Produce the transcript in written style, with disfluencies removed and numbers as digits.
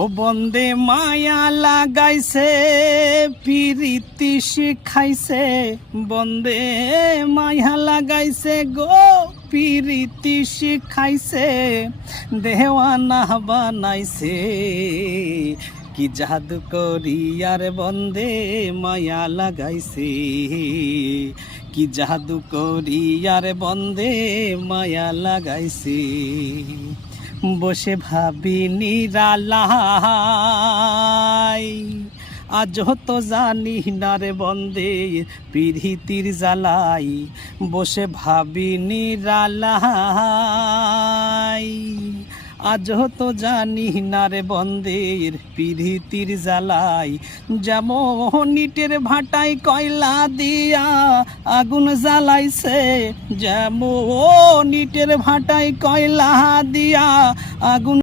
ও বন্দে মায়া লাগাইছে পিরিতি শিখাইছে, বন্দে মায়া লাগাইছে গো পিরিতি শিখাইছে, দেওয়ানা বানাইছে কি জাদু করিয়ার বন্দে মায়া লাগাইছে, কি জাদু করিয়ার বন্দে মায়া লাগাইছে। বসে ভাবি নিরালাই আজ তো জানি না রে বন্দে পিরিতির জ্বালাই, বসে ভাবি নিরালাই আজ তো জানি না রে বন্দের পিরিতির জ্বালাই। যেমন ইটের ভাটায় কয়লা দিয়া আগুন জ্বালাইছে, যেমন ইটের ভাটায় কয়লা দিয়া আগুন